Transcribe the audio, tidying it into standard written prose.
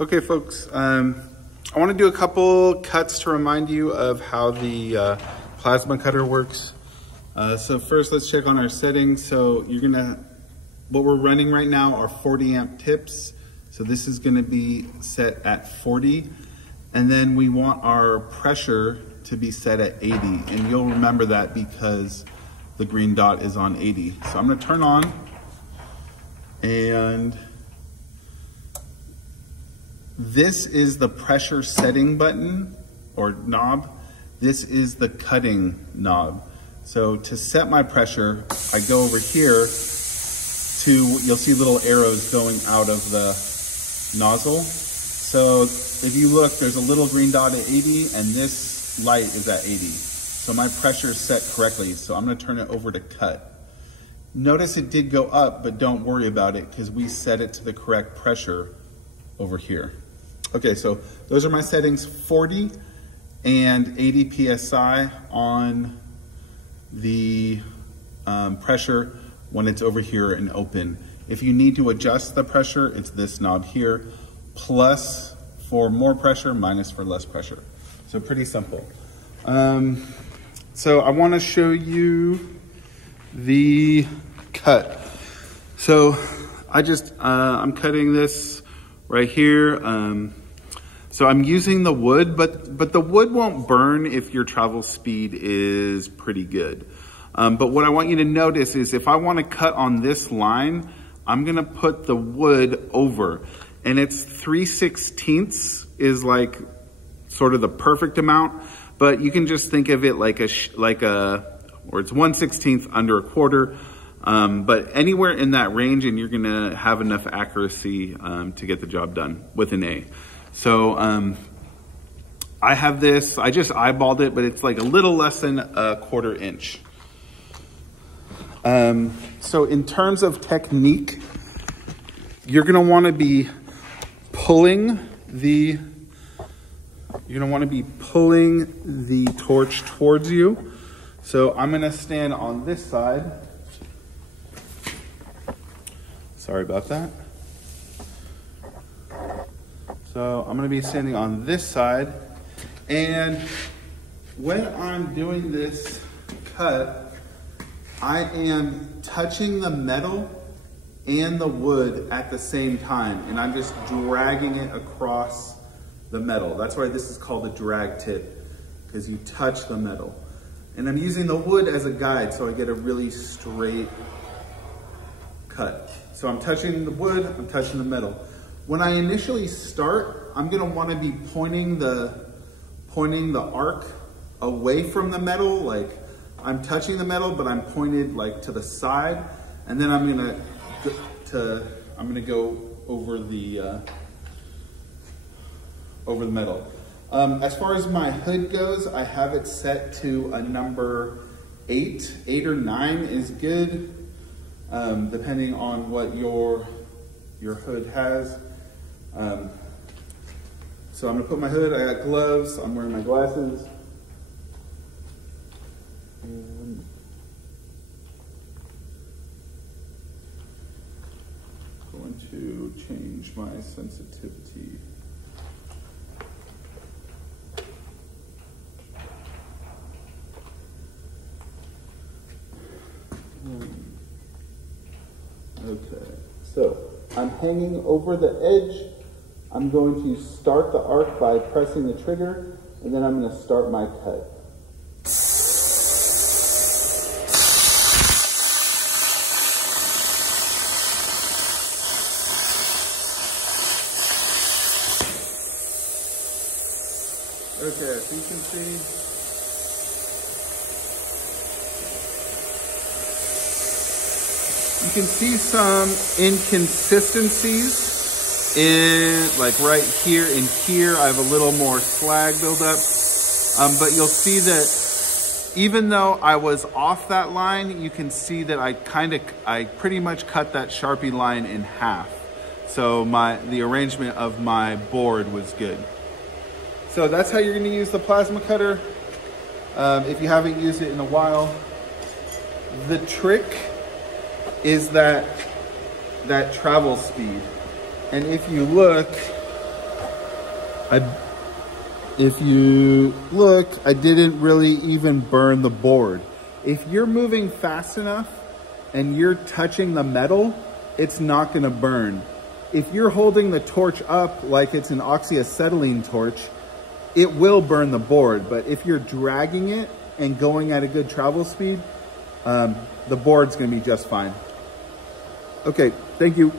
Okay, folks, I want to do a couple cuts to remind you of how the plasma cutter works. So first, let's check on our settings. So what we're running right now are 40 amp tips. So this is gonna be set at 40. And then we want our pressure to be set at 80. And you'll remember that because the green dot is on 80. So I'm gonna turn on, and this is the pressure setting button or knob. This is the cutting knob. So to set my pressure, I go over here you'll see little arrows going out of the nozzle. So if you look, there's a little green dot at 80 and this light is at 80. So my pressure is set correctly. So I'm gonna turn it over to cut. Notice it did go up, but don't worry about it because we set it to the correct pressure over here. Okay, so those are my settings, 40 and 80 PSI on the pressure when it's over here and open. If you need to adjust the pressure, it's this knob here, plus for more pressure, minus for less pressure. So pretty simple. So I wanna show you the cut. So I'm cutting this right here. So I'm using the wood, but the wood won't burn if your travel speed is pretty good. But what I want you to notice is if I want to cut on this line, I'm gonna put the wood over, and it's 3/16 is like sort of the perfect amount, but you can just think of it like or it's 1/16 under a quarter. But anywhere in that range, and you're gonna have enough accuracy to get the job done with an A. So I have this, I just eyeballed it, but it's like a little less than a 1/4 inch. So in terms of technique, you're gonna wanna be pulling the torch towards you. So I'm gonna stand on this side. Sorry about that. So I'm gonna be standing on this side, and when I'm doing this cut, I am touching the metal and the wood at the same time, and I'm just dragging it across the metal. That's why this is called a drag tip, because you touch the metal. And I'm using the wood as a guide, so I get a really straight cut. So I'm touching the wood, I'm touching the metal. When I initially start, I'm gonna wanna be pointing the arc away from the metal, like I'm touching the metal, but I'm pointed like to the side, and then I'm gonna go over the metal. As far as my hood goes, I have it set to a number 8. 8 or 9 is good, depending on what your hood has. So I'm gonna put my hood, I got gloves, I'm wearing my glasses. And going to change my sensitivity. Okay, so I'm hanging over the edge. I'm going to start the arc by pressing the trigger, and then I'm going to start my cut. Okay, so you can see some inconsistencies in, like right here and here, I have a little more slag buildup. But you'll see that even though I was off that line, you can see that I pretty much cut that Sharpie line in half. So the arrangement of my board was good. So that's how you're gonna use the plasma cutter. If you haven't used it in a while. The trick is that travel speed. And if you look, If you look, I didn't really even burn the board. If you're moving fast enough and you're touching the metal, it's not gonna burn. If you're holding the torch up like it's an oxyacetylene torch, it will burn the board. But if you're dragging it and going at a good travel speed, the board's gonna be just fine. Okay, thank you.